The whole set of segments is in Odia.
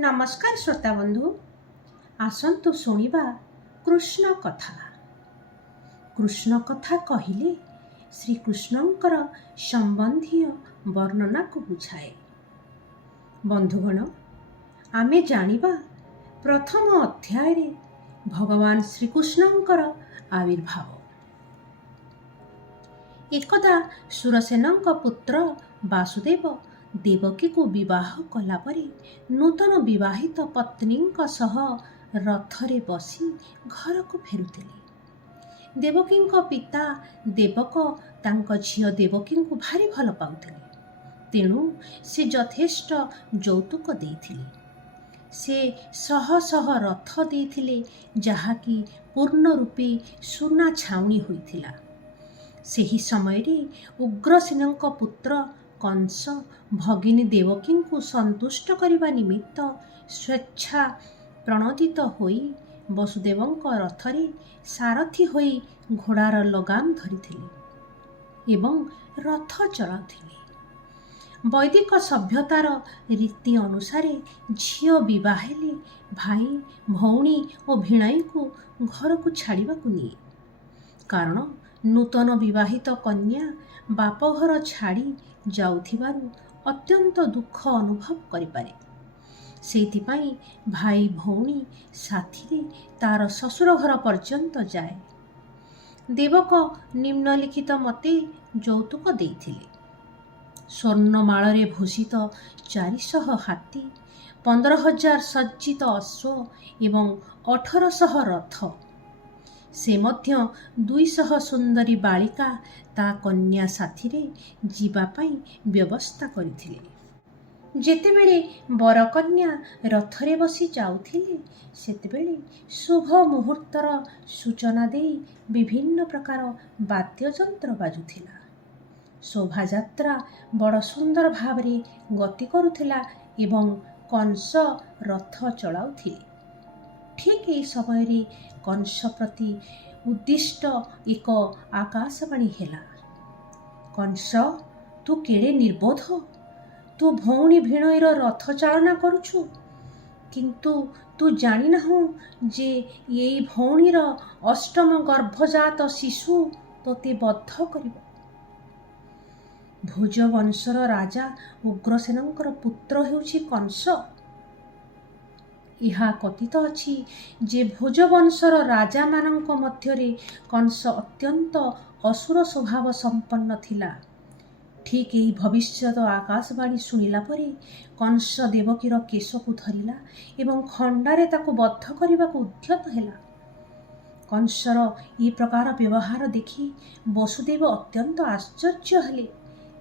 नमस्कार श्रोता बंधु, आसंतु शुणिबा कृष्ण कथा। कृष्ण कथा कहिले श्रीकृष्णंकर संबंधी वर्णना को बुझाए। बंधुगण, आमे जानिबा प्रथम अध्याय रे भगवान श्रीकृष्णंकर आविर्भाव। एकदा सुरसेनंक पुत्र वासुदेव देवकी को विवाह कला परे नूतन विवाहित पत्नींक सह रथरे बसी घर को फेरुथिले। देवकींक पिता देवक तांक झियो देवकी को भारी भल पाउथिले, तेणु से यथेष्ट यौतुक देइथिले। से शह शह रथ देइथिले, जहाकी पूर्ण रूपे सुना छाउणी होइथिला। सेही समय रे उग्रसेनंक पुत्र कंस भगिनी देवकी को संतुष्ट करने निमित्त स्वेच्छा प्रणोदित होई वसुदेवंक रथरे सारथी होई घोड़ार लगाम धरिथिले एवं रथ चलाउथिले। वैदिक सभ्यतार रीति अनुसार झियो विवाहेले भाई भौणी और भिणाई को घर को छाड़वा को निए, कारण नूतन विवाहित कन्या बापघर छाड़ी जाउथिबारु अत्यंत दुख अनुभव करिपारे। सेथिपाई भाई भौणी साथी तार ससुर घर पर्यंत जाए। देवक निम्नलिखित मते यौतुक देइथिले। स्वर्णमाଳରେ भूषित 400 हाथी, 15,000 सज्जित अश्व एवं 1800 रथ। से मध्य 200 सुंदरी बालिका ता कन्या साथी रे जीवा पाई व्यवस्था करिथिले। जेतेबेले बर कन्या रथरे बसी जाउथिले, सेतेबेले शुभ मुहूर्तर सूचना देई विभिन्न प्रकार वाद्ययंत्र बाजुथिला। शोभायात्रा बड़ सुंदर भावरे गति करुथिला एवं कंस रथ चलाउथिले। ठीक यही समय रे कंस प्रति उद्दिष्ट एक आकाशवाणी हेला। कंस, तू केड़े निर्बोध! तू भौणी भिणईर रथ चालना करुछु, किंतु तू जानी नाहु जे यही भौणीर अष्टम गर्भजात शिशु तोते बद्ध करिब। भोजवंशर राजा उग्रसेनंकर पुत्र हेउछि कंस। यह कथित अछि जे भोजवंशर राजा मानंक मध्यरे कंस अत्यंत असुर स्वभाव संपन्न थिला। ठीक यही भविष्यत आकाशवाणी सुनिला परे कंस देवकीर केश को धरिला एवं खंडारे ताकू बद्ध करने को उद्यत हेला। कंसर ये प्रकार व्यवहार देखि वसुदेव अत्यंत आश्चर्य हेले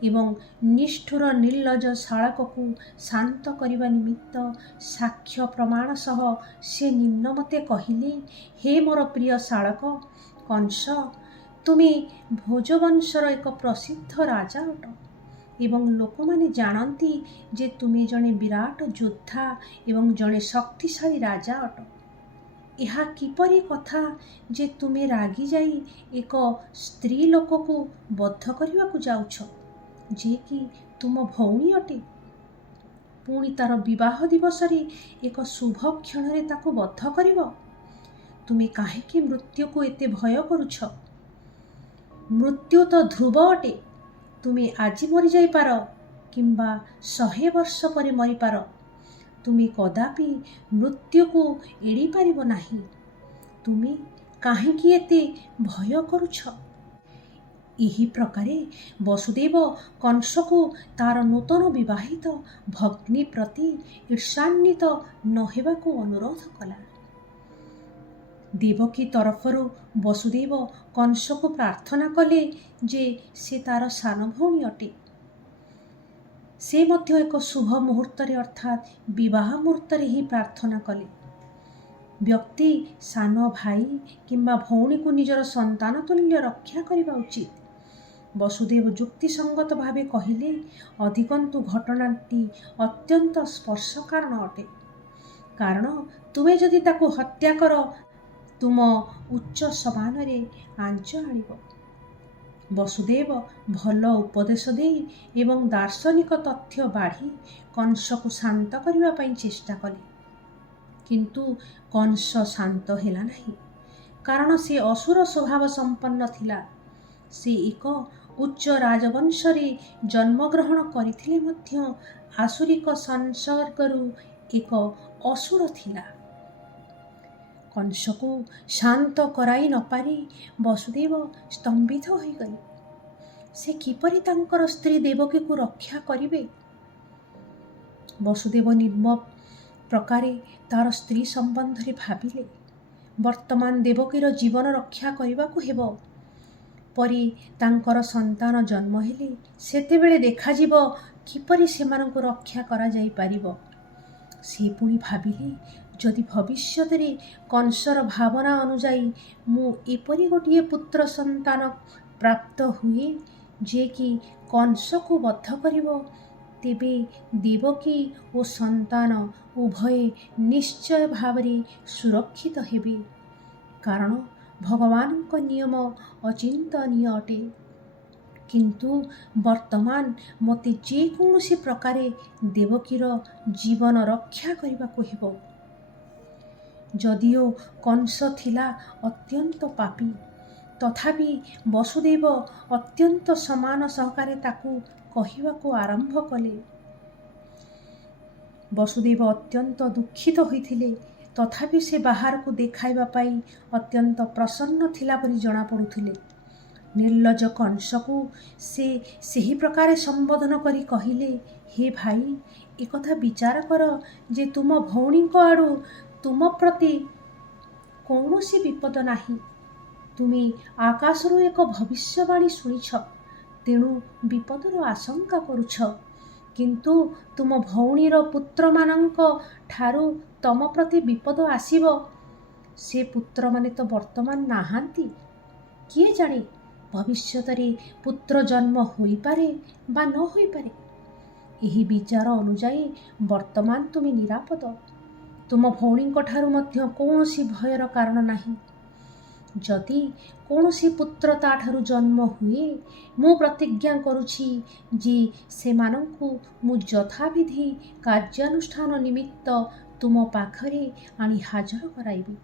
एवं निष्ठुर निर्लज शालक को शांत करने निमित्त साक्ष्य प्रमाण सह से निम्नमते कहिले, हे मोर प्रिय शालक कंस, तुमे भोजवंशर एक प्रसिद्ध राजा अट एवं लोक माने जानती जे तुमे जने विराट योद्धा एवं जने शक्तिशाली राजा अट। यह किपरि कथा जे तुमे रागी जाई एक स्त्री लोक को बद्ध करने को जाउछ, जे कि तुम भौणी अटे। पुणी तार विवाह दिवस रे एक शुभ क्षण रे ताकू बद्ध करिव। तुमे काहेकि मृत्यु को एते भय करुछ? मृत्यु तो ध्रुव अटे। तुमे आज मरी जाई पार किंबा 100 वर्ष परे मरी पार। तुमे कदापि मृत्यु को एड़ी पारिब नाही। तुमे काहेकि एते भय करुछ? यही प्रकारे वसुदेव कंस को तार नूतन विवाहित भग्नी प्रति ईर्षान्वित न हेबाकू अनुरोध कला। देवकी तरफरु वसुदेव कंस को प्रार्थना कले जे से तार सान भौणी अटे। से मध्य एक शुभ मुहूर्त अर्थात विवाह मुहूर्त ही प्रार्थना कले। व्यक्ति सान भाई किंबा भौणी को निजर संतान तुल्य रक्षा करने उचित। वसुदेव युक्ति संगत भावे कहिले, अधिकंतु घटनाटी अत्यंत स्पर्श कारण अटे, कारण तुमे जदि ताकू हत्या कर तुम उच्च समान रे आंच आनिब। ବସୁଦେବ ଭଲ ଉପଦେଶ ଦେଇ ଏବଂ ଦାର୍ଶନିକ ତଥ୍ୟ ବାଢ଼ି କଂସକୁ ଶାନ୍ତ କରିବା ପାଇଁ ଚେଷ୍ଟା କଲେ। କିନ୍ତୁ କଂସ ଶାନ୍ତ ହେଲା ନାହିଁ, କାରଣ ସେ ଅସୁର ସ୍ୱଭାବ ସମ୍ପନ୍ନ ଥିଲା। ସେ ଏକ ଉଚ୍ଚ ରାଜବଂଶରେ ଜନ୍ମଗ୍ରହଣ କରିଥିଲେ ମଧ୍ୟ ଆସୁରିକ ସଂସର୍ଗରୁ ଏକ ଅସୁର ଥିଲା। କଂସକୁ ଶାନ୍ତ କରାଇ ନପାରି ବସୁଦେବ ସ୍ତମ୍ଭିତ ହୋଇଗଲେ। ସେ କିପରି ତାଙ୍କର ସ୍ତ୍ରୀ ଦେବକୀକୁ ରକ୍ଷା କରିବେ? ବସୁଦେବ ନିର୍ମମ ପ୍ରକାରେ ତାର ସ୍ତ୍ରୀ ସମ୍ବନ୍ଧରେ ଭାବିଲେ। ବର୍ତ୍ତମାନ ଦେବକୀର ଜୀବନ ରକ୍ଷା କରିବାକୁ ହେବ। ପରେ ତାଙ୍କର ସନ୍ତାନ ଜନ୍ମ ହେଲେ ସେତେବେଳେ ଦେଖାଯିବ କିପରି ସେମାନଙ୍କୁ ରକ୍ଷା କରାଯାଇପାରିବ। ସେ ପୁଣି ଭାବିଲେ, ଯଦି ଭବିଷ୍ୟତରେ କଂସର ଭାବନା ଅନୁଯାୟୀ ମୁଁ ଏପରି ଗୋଟିଏ ପୁତ୍ର ସନ୍ତାନ ପ୍ରାପ୍ତ ହୁଏ ଯେ କି କଂସକୁ ବଦ୍ଧ କରିବ, ତେବେ ଦେବକୀ ଓ ସନ୍ତାନ ଉଭୟେ ନିଶ୍ଚୟ ଭାବରେ ସୁରକ୍ଷିତ ହେବେ, କାରଣ ଭଗବାନଙ୍କ ନିୟମ ଅଚିନ୍ତନୀୟ ଅଟେ। କିନ୍ତୁ ବର୍ତ୍ତମାନ ମୋତେ ଯେକୌଣସି ପ୍ରକାରେ ଦେବକୀର ଜୀବନ ରକ୍ଷା କରିବାକୁ ହେବ। ଯଦିଓ କଂସ ଥିଲା ଅତ୍ୟନ୍ତ ପାପୀ, ତଥାପି ବସୁଦେବ ଅତ୍ୟନ୍ତ ସମ୍ମାନ ସହକାରେ ତାକୁ କହିବାକୁ ଆରମ୍ଭ କଲେ। ବସୁଦେବ ଅତ୍ୟନ୍ତ ଦୁଃଖିତ ହୋଇଥିଲେ, ତଥାପି ସେ ବାହାରକୁ ଦେଖାଇବା ପାଇଁ ଅତ୍ୟନ୍ତ ପ୍ରସନ୍ନ ଥିଲା ପରି ଜଣାପଡ଼ୁଥିଲେ। ନିର୍ଲଜ୍ଜ କଂସକୁ ସେ ସେହି ପ୍ରକାରେ ସମ୍ବୋଧନ କରି କହିଲେ, ହେ ଭାଇ, ଏକଥା ବିଚାର କର ଯେ ତୁମ ଭଉଣୀଙ୍କ ଆଡ଼ୁ ତୁମ ପ୍ରତି କୌଣସି ବିପଦ ନାହିଁ। ତୁମେ ଆକାଶରୁ ଏକ ଭବିଷ୍ୟବାଣୀ ଶୁଣିଛ, ତେଣୁ ବିପଦର ଆଶଙ୍କା କରୁଛ। କିନ୍ତୁ ତୁମ ଭଉଣୀର ପୁତ୍ରମାନଙ୍କ ଠାରୁ ତମ ପ୍ରତି ବିପଦ ଆସିବ। ସେ ପୁତ୍ରମାନେ ତ ବର୍ତ୍ତମାନ ନାହାନ୍ତି। କିଏ ଜାଣେ, ଭବିଷ୍ୟତରେ ପୁତ୍ର ଜନ୍ମ ହୋଇପାରେ ବା ନ ହୋଇପାରେ। ଏହି ବିଚାର ଅନୁଯାୟୀ ବର୍ତ୍ତମାନ ତୁମେ ନିରାପଦ। ତୁମ ଭଉଣୀଙ୍କ ଠାରୁ ମଧ୍ୟ କୌଣସି ଭୟର କାରଣ ନାହିଁ। ଯଦି କୌଣସି ପୁତ୍ର ତାଠାରୁ ଜନ୍ମ ହୁଏ, ମୁଁ ପ୍ରତିଜ୍ଞା କରୁଛି ଯେ ସେମାନଙ୍କୁ ମୁଁ ଯଥାବିଧି କାର୍ଯ୍ୟାନୁଷ୍ଠାନ ନିମିତ୍ତ ତୁମ ପାଖରେ ଆଣି ହାଜର କରାଇବି।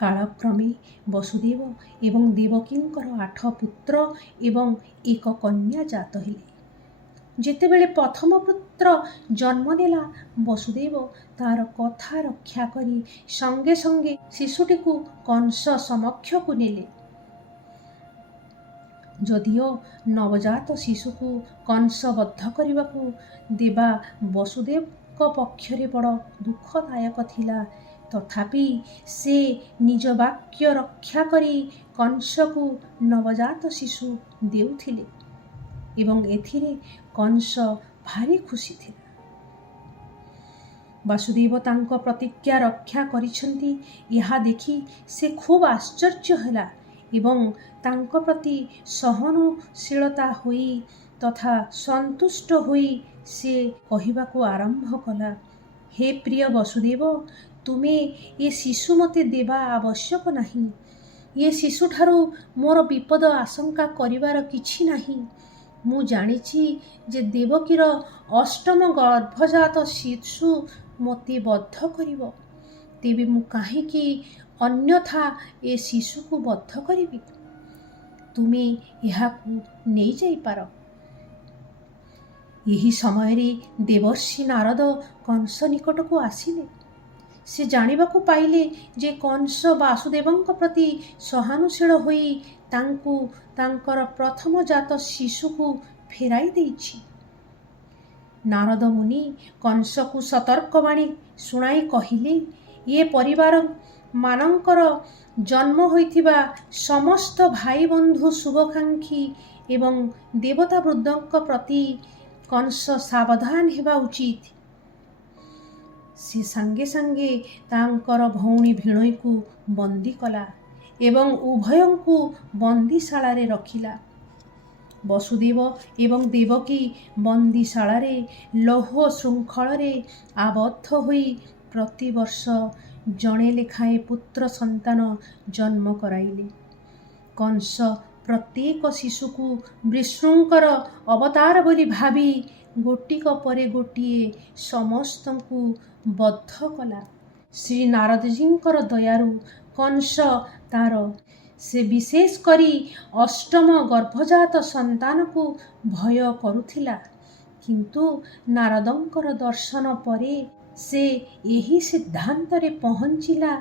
କାଳକ୍ରମେ ବସୁଦେବ ଏବଂ ଦେବକୀଙ୍କର 8 ପୁତ୍ର ଏବଂ 1 କନ୍ୟା ଜାତ ହେଲେ। ଯେତେବେଳେ ପ୍ରଥମ ପୁତ୍ର ଜନ୍ମ ନେଲା, ବସୁଦେବ ତାର କଥା ରକ୍ଷା କରି ସଙ୍ଗେ ସଙ୍ଗେ ଶିଶୁଟିକୁ କଂସ ସମକ୍ଷକୁ ନେଲେ। ଯଦିଓ ନବଜାତ ଶିଶୁକୁ କଂସ ବଦ୍ଧ କରିବାକୁ ଦେବା ବସୁଦେବଙ୍କ ପକ୍ଷରେ ବଡ଼ ଦୁଃଖଦାୟକ ଥିଲା, ତଥାପି ସେ ନିଜ ବାକ୍ୟ ରକ୍ଷା କରି କଂସକୁ ନବଜାତ ଶିଶୁ ଦେଉଥିଲେ ଏବଂ ଏଥିରେ କଂସ ଭାରି ଖୁସି ଥିଲା। ବାସୁଦେବ ତାଙ୍କ ପ୍ରତିଜ୍ଞା ରକ୍ଷା କରିଛନ୍ତି, ଏହା ଦେଖି ସେ ଖୁବ୍ ଆଶ୍ଚର୍ଯ୍ୟ ହେଲା ଏବଂ ତାଙ୍କ ପ୍ରତି ସହନଶୀଳତା ହୋଇ ତଥା ସନ୍ତୁଷ୍ଟ ହୋଇ ସେ କହିବାକୁ ଆରମ୍ଭ କଲା, ହେ ପ୍ରିୟ ବସୁଦେବ, ତୁମେ ଏ ଶିଶୁ ମୋତେ ଦେବା ଆବଶ୍ୟକ ନାହିଁ। ଏ ଶିଶୁଠାରୁ ମୋର ବିପଦ ଆଶଙ୍କା କରିବାର କିଛି ନାହିଁ। ମୁଁ ଜାଣିଛି ଯେ ଦେବକୀର 8ମ ଗର୍ଭଜାତ ଶିଶୁ ମୋତେ ବଦ୍ଧ କରିବ, ତେବେ ମୁଁ କାହିଁକି ଅନ୍ୟଥା ଏ ଶିଶୁକୁ ବଦ୍ଧ କରିବି? ତୁମେ ଏହାକୁ ନେଇଯାଇପାର। ଏହି ସମୟରେ ଦେବର୍ଷି ନାରଦ କଂସ ନିକଟକୁ ଆସିଲେ। ସେ ଜାଣିବାକୁ ପାଇଲେ ଯେ କଂସ ବାସୁଦେବଙ୍କ ପ୍ରତି ସହାନୁଶୀଳ ହୋଇ ତାଙ୍କୁ ତାଙ୍କର ପ୍ରଥମ ଜାତ ଶିଶୁକୁ ଫେରାଇ ଦେଇଛି। ନାରଦ ମୁନି କଂସକୁ ସତର୍କବାଣୀ ଶୁଣାଇ କହିଲେ, ଏ ପରିବାର ମାନଙ୍କର ଜନ୍ମ ହୋଇଥିବା ସମସ୍ତ ଭାଇ ବନ୍ଧୁ ଶୁଭକାଂକ୍ଷୀ ଏବଂ ଦେବତା ବୃନ୍ଦଙ୍କ ପ୍ରତି କଂସ ସାବଧାନ ହେବା ଉଚିତ। ସେ ସାଙ୍ଗେ ସାଙ୍ଗେ ତାଙ୍କର ଭଉଣୀ ଭିଣୋଇକୁ ବନ୍ଦୀ କଲା ଏବଂ ଉଭୟଙ୍କୁ ବନ୍ଦୀଶାଳାରେ ରଖିଲା। ବସୁଦେବ ଏବଂ ଦେବକୀ ବନ୍ଦୀଶାଳାରେ ଲୌହ ଶୃଙ୍ଖଳରେ ଆବଦ୍ଧ ହୋଇ ପ୍ରତିବର୍ଷ ଜଣେ ଲେଖାଏଁ ପୁତ୍ର ସନ୍ତାନ ଜନ୍ମ କରାଇଲେ। କଂସ ପ୍ରତ୍ୟେକ ଶିଶୁକୁ ବିଷ୍ଣୁଙ୍କର ଅବତାର ବୋଲି ଭାବି ଗୋଟିକ ପରେ ଗୋଟିଏ ସମସ୍ତଙ୍କୁ ବଦ୍ଧ କଲା। ଶ୍ରୀ ନାରଦଜୀଙ୍କର ଦୟାରୁ କଂସ ତାର ସେ ବିଶେଷ କରି ଅଷ୍ଟମ ଗର୍ଭଜାତ ସନ୍ତାନକୁ ଭୟ କରୁଥିଲା। କିନ୍ତୁ ନାରଦଙ୍କର ଦର୍ଶନ ପରେ ସେ ଏହି ସିଦ୍ଧାନ୍ତରେ ପହଞ୍ଚିଲା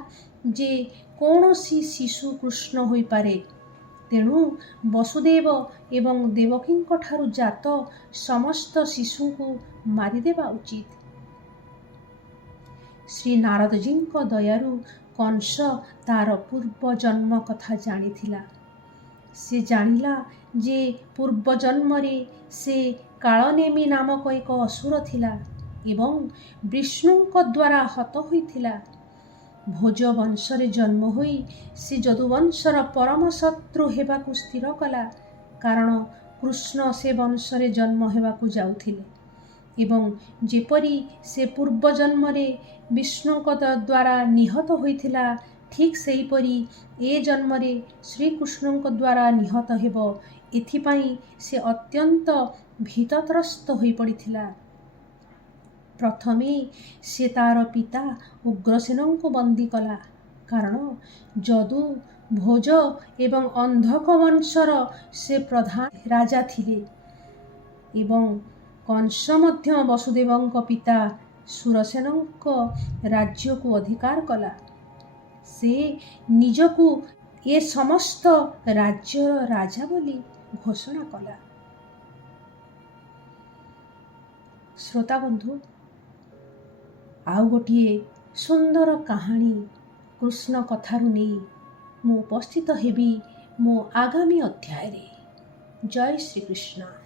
ଯେ କୌଣସି ଶିଶୁ କୃଷ୍ଣ ହୋଇପାରେ। ତେଣୁ ବସୁଦେବ ଏବଂ ଦେବକୀଙ୍କ ଠାରୁ ଜାତ ସମସ୍ତ ଶିଶୁଙ୍କୁ ମାରିଦେବା ଉଚିତ। ଶ୍ରୀ ନାରଦଜୀଙ୍କ ଦୟାରୁ କଂସ ତାର ପୂର୍ବ ଜନ୍ମ କଥା ଜାଣିଥିଲା। ସେ ଜାଣିଲା ଯେ ପୂର୍ବ ଜନ୍ମରେ ସେ କାଳନେମି ନାମକ ଏକ ଅସୁର ଥିଲା ଏବଂ ବିଷ୍ଣୁଙ୍କ ଦ୍ୱାରା ହତ ହୋଇଥିଲା। ଭୋଜ ବଂଶରେ ଜନ୍ମ ହୋଇ ସେ ଯଦୁବଂଶର ପରମ ଶତ୍ରୁ ହେବାକୁ ସ୍ଥିର କଲା, କାରଣ କୃଷ୍ଣ ସେ ବଂଶରେ ଜନ୍ମ ହେବାକୁ ଯାଉଥିଲେ ଏବଂ ଯେପରି ସେ ପୂର୍ବ ଜନ୍ମରେ ବିଷ୍ଣୁଙ୍କ ଦ୍ୱାରା ନିହତ ହୋଇଥିଲା, ଠିକ୍ ସେହିପରି ଏ ଜନ୍ମରେ ଶ୍ରୀକୃଷ୍ଣଙ୍କ ଦ୍ୱାରା ନିହତ ହେବ। ଏଥିପାଇଁ ସେ ଅତ୍ୟନ୍ତ ଭୀତତ୍ରସ୍ତ ହୋଇପଡ଼ିଥିଲା। ପ୍ରଥମେ ସେ ତାର ପିତା ଉଗ୍ରସେନଙ୍କୁ ବନ୍ଦୀ କଲା, କାରଣ ଯଦୁ, ଭୋଜ ଏବଂ ଅନ୍ଧକ ବଂଶର ସେ ପ୍ରଧାନ ରାଜା ଥିଲେ ଏବଂ କଂସ ମଧ୍ୟ ବସୁଦେବଙ୍କ ପିତା ସୁରସେନଙ୍କ ରାଜ୍ୟକୁ ଅଧିକାର କଲା। ସେ ନିଜକୁ ଏ ସମସ୍ତ ରାଜ୍ୟର ରାଜା ବୋଲି ଘୋଷଣା କଲା। ଶ୍ରୋତାବନ୍ଧୁ, ଆଉ ଗୋଟିଏ ସୁନ୍ଦର କାହାଣୀ କୃଷ୍ଣ କଥାରୁ ନେଇ ମୁଁ ଉପସ୍ଥିତ ହେବି ମୋ ଆଗାମୀ ଅଧ୍ୟାୟରେ। ଜୟ ଶ୍ରୀକୃଷ୍ଣ।